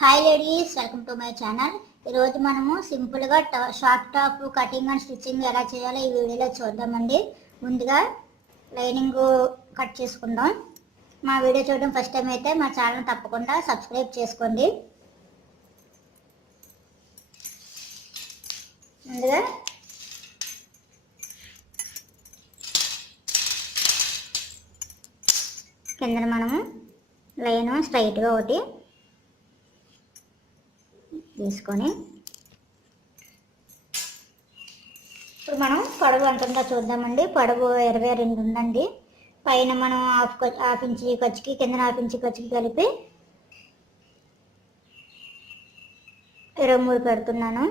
Hi ladies, welcome to my channel. ఈరోజు మనము సింపుల్గా short top cutting and stitching ఎలా చేయాలో ఈ వీడియోలో చూద్దామండి. ముందుగా లైనింగ్ కట్ చేసుకుందాం. మా వీడియో చూడడం ఫస్ట్ టైం అయితే మా ఛానల్ తప్పకుండా సబ్స్క్రైబ్ చేసుకోండి. ముందుగా కింద మనము లైన్ స్ట్రైట్గా ఒకటి తీసుకొని ఇప్పుడు మనం పొడవు ఎంత ఉందో చూద్దామండి. పొడవు 22 ఉందండి. పైన మనం హాఫ్ ఇంచి ఖర్చుకి కింద హాఫ్ ఇంచి ఖర్చుకి కలిపి 23 పెడుతున్నాను.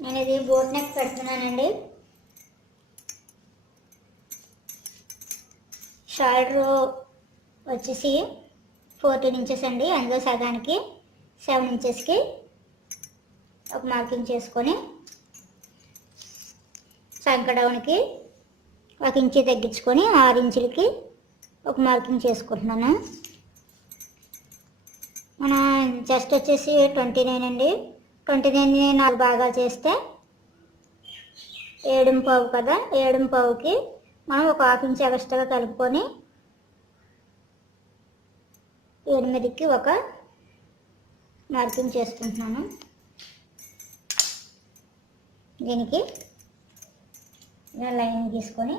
నేను ఇది బోట్ నెక్ పెడుతున్నానండి. షోల్డర్ వచ్చేసి 14 ఇంచెస్ అండి. అందులో సగానికి 7 ఇంచెస్కి ఒక మార్కింగ్ చేసుకొని సంకడౌన్కి 1 ఇంచి తగ్గించుకొని 6 ఇంచులకి ఒక మార్కింగ్ చేసుకుంటున్నాను. మన చెస్ట్ వచ్చేసి 29 అండి. 29ని 4 భాగాలు చేస్తే 7.5 కదా. 7.5కి మనం ఒక హాఫ్ ఇంచ్ ఎక్స్ట్రాగా కలుపుకొని 8కి ఒక మార్కింగ్ చేసుకుంటున్నాను. దీనికి ఇలా లైన్ తీసుకొని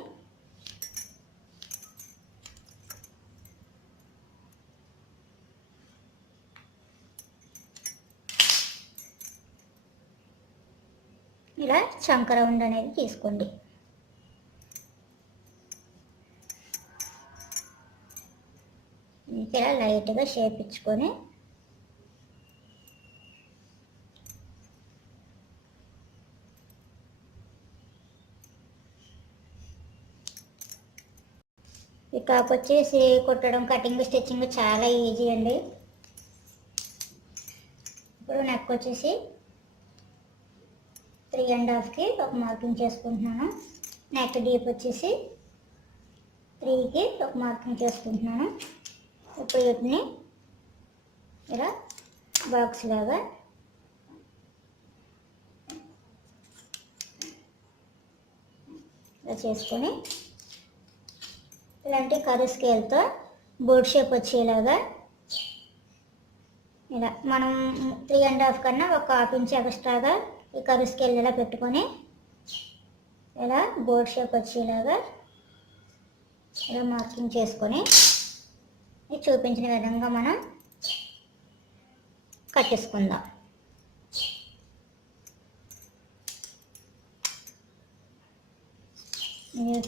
ఇలా చంక రౌండ్ అనేది తీసుకోండి. ఇలా లైట్గా షేప్ ఇచ్చుకొని ఈ టాప్ వచ్చేసి కుట్టడం కటింగ్ స్టిచ్చింగ్ చాలా ఈజీ అండి. ఇప్పుడు నెక్ వచ్చేసి 3.5కి ఒక మార్కింగ్ చేసుకుంటున్నాను. నెక్ డీప్ వచ్చేసి 3కి ఒక మార్కింగ్ చేసుకుంటున్నాను. ఇప్పుడు వీటిని ఇలా బాక్స్ లాగా ఇలా చేసుకొని ఇలాంటి కర్వ్ స్కేల్తో బోర్డ్ షేప్ వచ్చేలాగా ఇలా మనం 3.5 కన్నా ఒక హాఫ్ ఇంచ్ ఎక్స్ట్రాగా ఈ కర్వ్ స్కేల్ ఇలా పెట్టుకొని ఇలా బోర్డ్ షేప్ వచ్చేలాగా ఇలా మార్కింగ్ చేసుకొని చూపించిన విధంగా మనం కట్ చేసుకుందాం.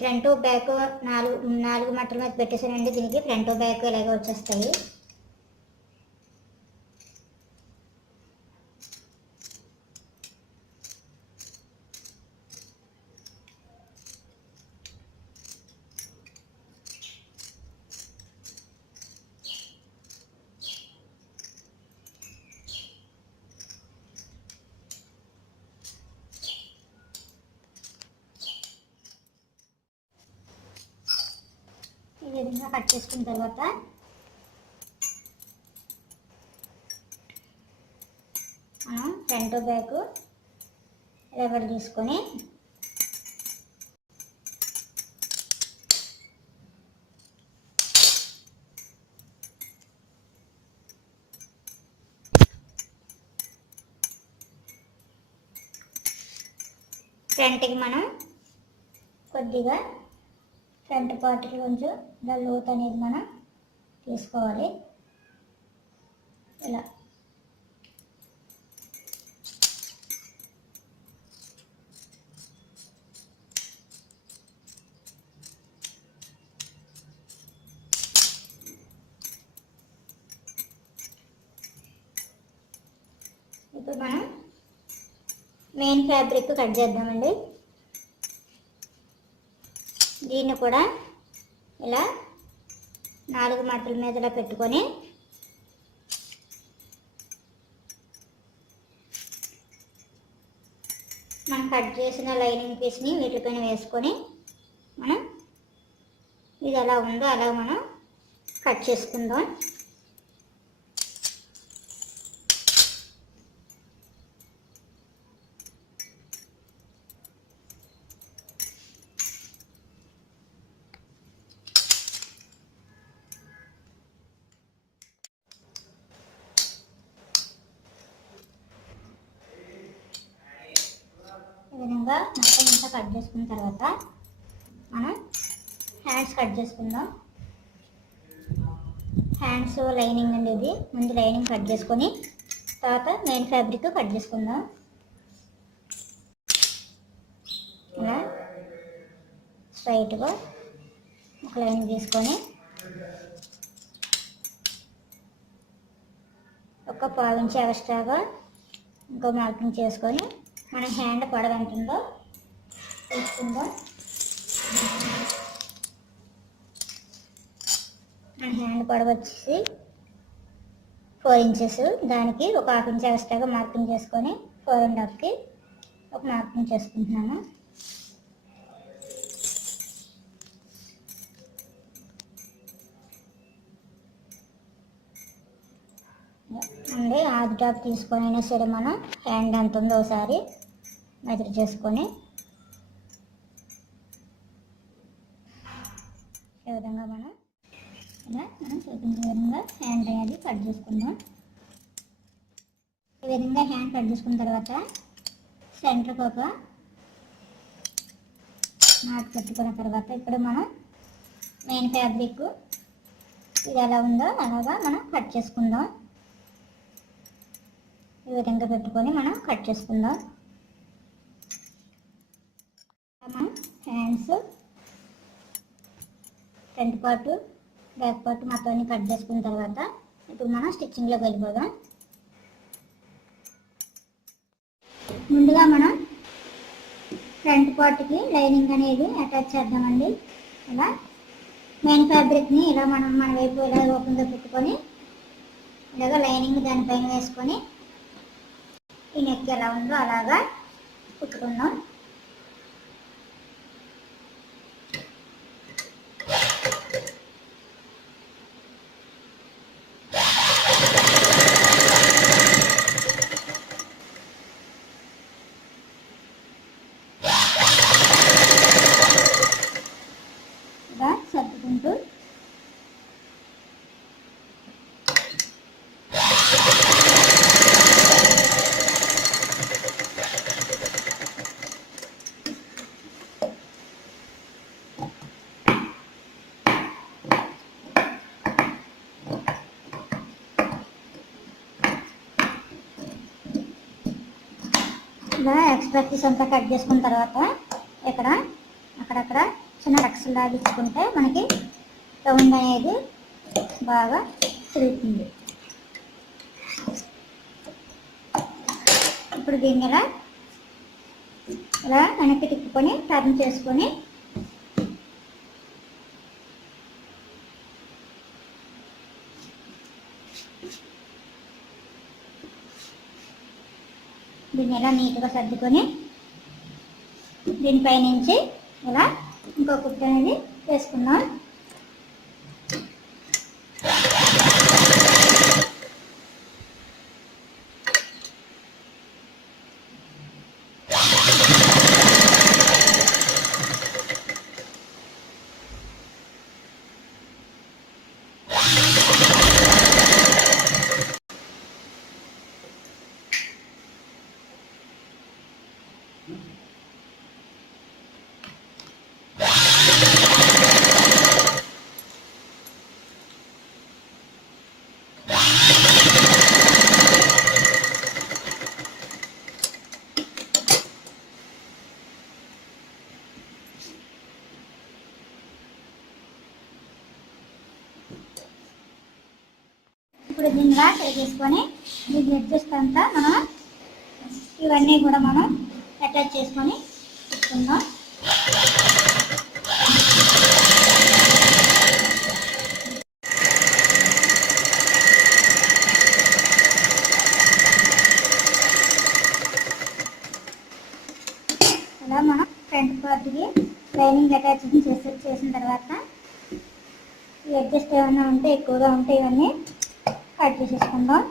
ఫ్రంట్ బ్యాక్ 4 మట్టల మీద పెట్టేసానండి. దీనికి ఫ్రంట్ బ్యాక్ ఇలాగే వచ్చేస్తాయి. ఈ విధంగా కట్ చేసుకున్న తర్వాత మనం ఫ్రంట్ బ్యాక్ లెవెల్ తీసుకొని ఫ్రంట్కి మనం కొద్దిగా ఫ్రంట్ పార్ట్కి కొంచెం ఇలా లోత్ అనేది మనం తీసుకోవాలి. ఇలా ఇప్పుడు మనం మెయిన్ ఫ్యాబ్రిక్ కట్ చేద్దామండి. దీన్ని కూడా ఇలా 4 మడతల మీద ఇలా పెట్టుకొని మనం కట్ చేసిన లైనింగ్ పీస్ని వీటిపైన వేసుకొని మనం ఇది ఎలా ఉందో అలా మనం కట్ చేసుకుందాం. ఈ విధంగా మొత్తం అంతా కట్ చేసుకున్న తర్వాత మనం హ్యాండ్స్ కట్ చేసుకుందాం. హ్యాండ్స్ లైనింగ్ అండి, ఇది ముందు లైనింగ్ కట్ చేసుకొని తర్వాత మెయిన్ ఫ్యాబ్రిక్ కట్ చేసుకుందాం. ఇలా స్ట్రైట్గా ఒక లైనింగ్ తీసుకొని ఒక 1/2 ఇంచ్ ఎక్స్ట్రాగా ఇంకో మార్కింగ్ చేసుకొని మన హ్యాండ్ పొడవు ఎంత ఉందో తీసుకుందాం. మన హ్యాండ్ పొడవు వచ్చేసి 4 ఇంచెస్, దానికి ఒక 1/2 ఇంచ్ ఎక్స్ట్రాగా మార్కింగ్ చేసుకొని 4.5కి ఒక మార్కింగ్ చేసుకుంటున్నాను. అంటే ఆది టాప్ తీసుకొని అయినా సరే మనం హ్యాండ్ ఎంత ఉందో ఒకసారి మెజర్ చేసుకొని ఈ విధంగా మనం చూపించే విధంగా హ్యాండ్ అనేది కట్ చేసుకుందాం. ఈ విధంగా హ్యాండ్ కట్ చేసుకున్న తర్వాత సెంటర్కి ఒక నాట్ పెట్టుకున్న తర్వాత ఇప్పుడు మనం మెయిన్ ఫ్యాబ్రిక్ ఇది ఎలా ఉందో అలాగా మనం కట్ చేసుకుందాం. ఈ విధంగా పెట్టుకొని మనం కట్ చేసుకుందాం. మనం hands front part back part మొత్తాన్ని కట్ చేసుకున్న తర్వాత ఇప్పుడు మనం స్టిచ్చింగ్లోకి వెళ్ళిపోదాం. ముందుగా మనం ఫ్రంట్ పార్ట్కి లైనింగ్ అనేది అటాచ్ చేద్దామండి. ఇలా మెయిన్ ఫ్యాబ్రిక్ని ఇలా మన వైపు ఇలా ఓపెన్గా పెట్టుకొని ఇలాగ లైనింగ్ దానిపైన వేసుకొని ఈ నెక్ ఎలా ఉందో అలాగా కుట్టుకుందాం. ఇలా సర్దుకుంటూ ఇలా ఎక్స్ట్రా పీస్ అంతా కట్ చేసుకున్న తర్వాత ఇక్కడ అక్కడక్కడ చిన్న టక్స్ లాగా ఇచ్చుకుంటే మనకి రౌండ్ అనేది బాగా తిరుగుతుంది. ఇప్పుడు దీన్ని ఇలా వెనక్కి తిప్పుకొని టర్న్ చేసుకొని దీన్ని ఇలా నీట్గా సర్దుకొని దీనిపై నుంచి ఇలా ఇంకో కుట్టు అనేది వేసుకుందాం. ఇప్పుడు దీన్ని ఇలా చేసుకొని దీన్ని అడ్జస్ట్ అంతా మనం ఇవన్నీ కూడా మనం అటాచ్ చేసుకొని పెట్టుకుందాం. ఫ్రంట్ పార్ట్కి లైనింగ్ అటాచ్ చేసిన తర్వాత ఈ అడ్జస్ట్ ఏమైనా ఉంటే ఎక్కువగా ఉంటే ఇవన్నీ కట్ చేసేసుకుందాం.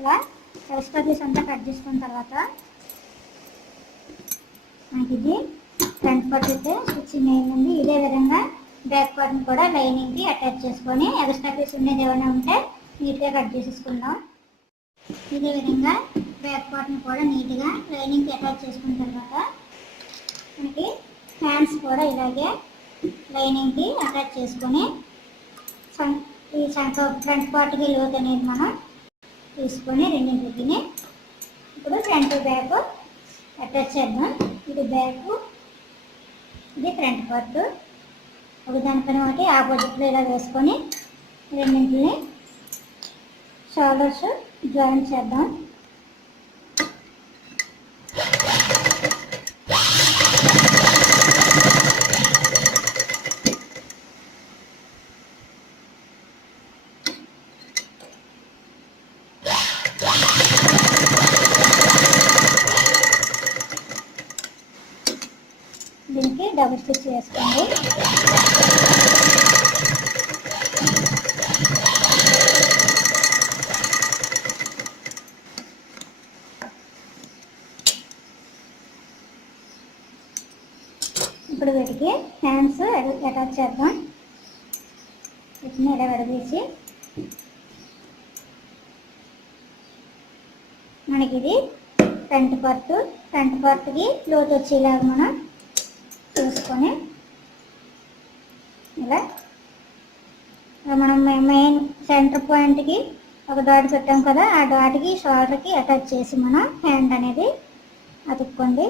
ఇలా ఎక్స్ట్రా పీస్ అంతా కట్ చేసుకున్న తర్వాత మనకి ఇది ఫ్రంట్ పార్ట్ అయితే స్టిచ్చింగ్ అయిందండి. ఇదే విధంగా బ్యాక్ పార్ట్ని కూడా లైనింగ్కి అటాచ్ చేసుకొని ఎక్స్ట్రా పీస్ ఉండేది ఏమైనా ఉంటే నీట్గా కట్ చేసేసుకుందాం. ఇదే విధంగా బ్యాక్ పార్ట్ని కూడా నీట్గా లైనింగ్కి అటాచ్ చేసుకున్న తర్వాత మనకి హ్యాండ్స్ కూడా ఇలాగే లైనింగ్కి అటాచ్ చేసుకొని ఈ ఫ్రంట్ పార్ట్కి లోతు అనేది మనం తీసుకొని రెండింటికి ఇప్పుడు ఫ్రంట్ బ్యాక్ అటాచ్ చేద్దాం. ఇది బ్యాక్, ఇది ఫ్రంట్ పార్ట్. ఒకదానిపైన ఒకటి ఆపోజిట్లో ఇలా వేసుకొని రెండింటిని షోల్డర్స్ జాయిన్ చేద్దాం. దీనికి డబుల్ స్టిచ్ వేసుకోండి. ఇప్పుడు వీటికి హ్యాండ్స్ అటాచ్ చేద్దాం. వీటిని ఇలా విడదీసి మనకి ఇది ఫ్రంట్ పార్ట్కి లోతు వచ్చేలాగా మనం చూసుకొని ఇలా మనం మెయిన్ సెంటర్ పాయింట్కి ఒక డాట్ పెట్టాం కదా, ఆ డాట్కి షోల్డర్కి అటాచ్ చేసి మనం హ్యాండ్ అనేది అతుక్కోండి.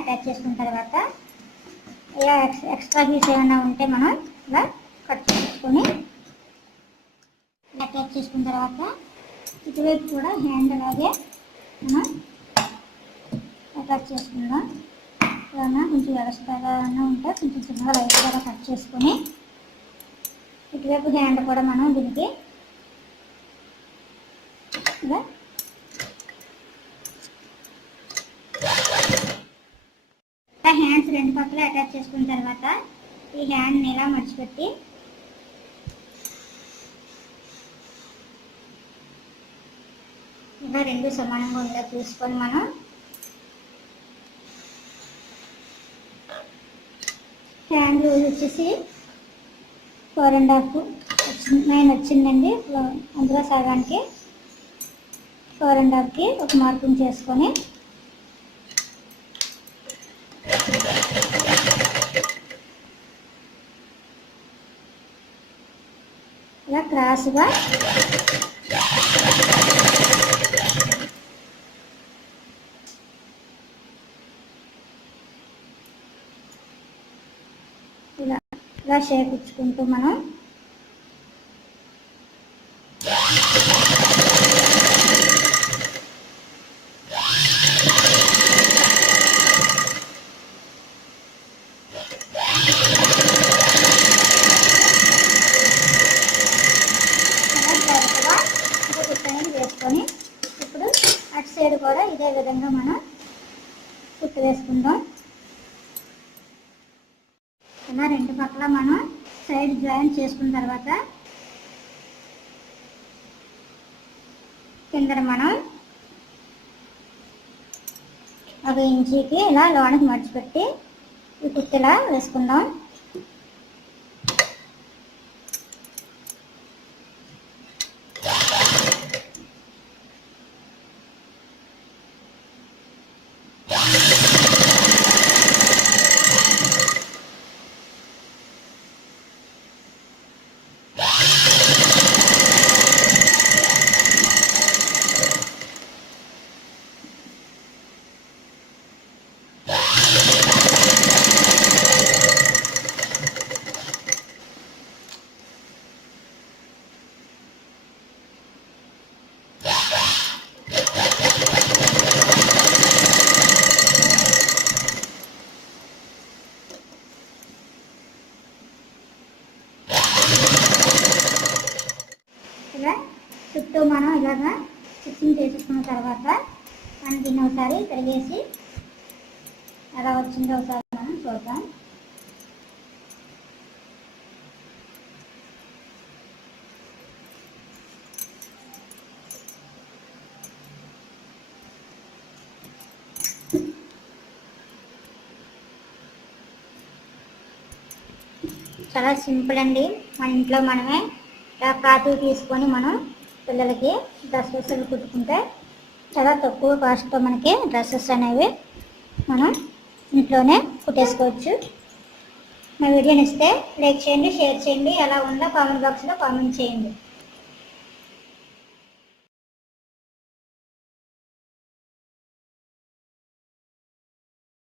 అటాచ్ చేసుకున్న తర్వాత ఇలా ఎక్స్ట్రా పీస్ ఏమైనా ఉంటే మనం ఇలా కట్ చేసుకొని అటాచ్ చేసుకున్న తర్వాత ఇటువైపు కూడా హ్యాండ్ అలాగే మనం అటాచ్ చేసుకుందాం. ఏమైనా కొంచెం ఎక్స్ట్రాగా ఉంటే కొంచెం చిన్నగా లైట్గా కట్ చేసుకొని ఇటువైపు హ్యాండ్ కూడా మనం దీనికి ఇలా హ్యాండ్స్ రెండు పక్కల అటాచ్ చేసుకున్న తర్వాత ఈ హ్యాండ్ని ఇలా మడిచిపెట్టి ఇలా రెండు సమానంగా ఉండే చూసుకొని మనం హ్యాండ్ లూజ్ వచ్చేసి 4.5 వచ్చిందండి. అందులో సగానికి 4.5కి ఒక మార్కింగ్ చేసుకొని ఇలా క్రాస్గా ఇలా షేప్ ఇచ్చుకుంటూ మనం వేసుకొని ఇప్పుడు అటు సైడ్ కూడా ఇదే విధంగా మనం కుట్టు వేసుకుందాం. ఇలా రెండు పక్కల మనం సైడ్ జాయిన్ చేసుకున్న తర్వాత కింద మనం 1 ఇంచుకి ఇలా లోనకి మడిచిపెట్టి ఈ కుర్తీలా వేసుకుందాం. ఇలా చుట్టూ మనం ఇలాగా స్టిచ్చింగ్ చేసుకున్న తర్వాత మనం దీన్ని ఒకసారి తిరిగేసి ఎలా వచ్చిందో ఒకసారి మనం చూద్దాం. చాలా సింపుల్ అండి. మన ఇంట్లో మనమే ఇలా క్లాత్ తీసుకొని మనం పిల్లలకి డ్రెస్సెస్ కుట్టుకుంటే చాలా తక్కువ కాస్ట్తో మనకి డ్రెస్సెస్ అనేవి మనం ఇంట్లోనే కుట్టేసుకోవచ్చు. మా వీడియోని ఇస్తే లైక్ చేయండి, షేర్ చేయండి, ఎలా ఉందో కామెంట్ బాక్స్లో కామెంట్ చేయండి.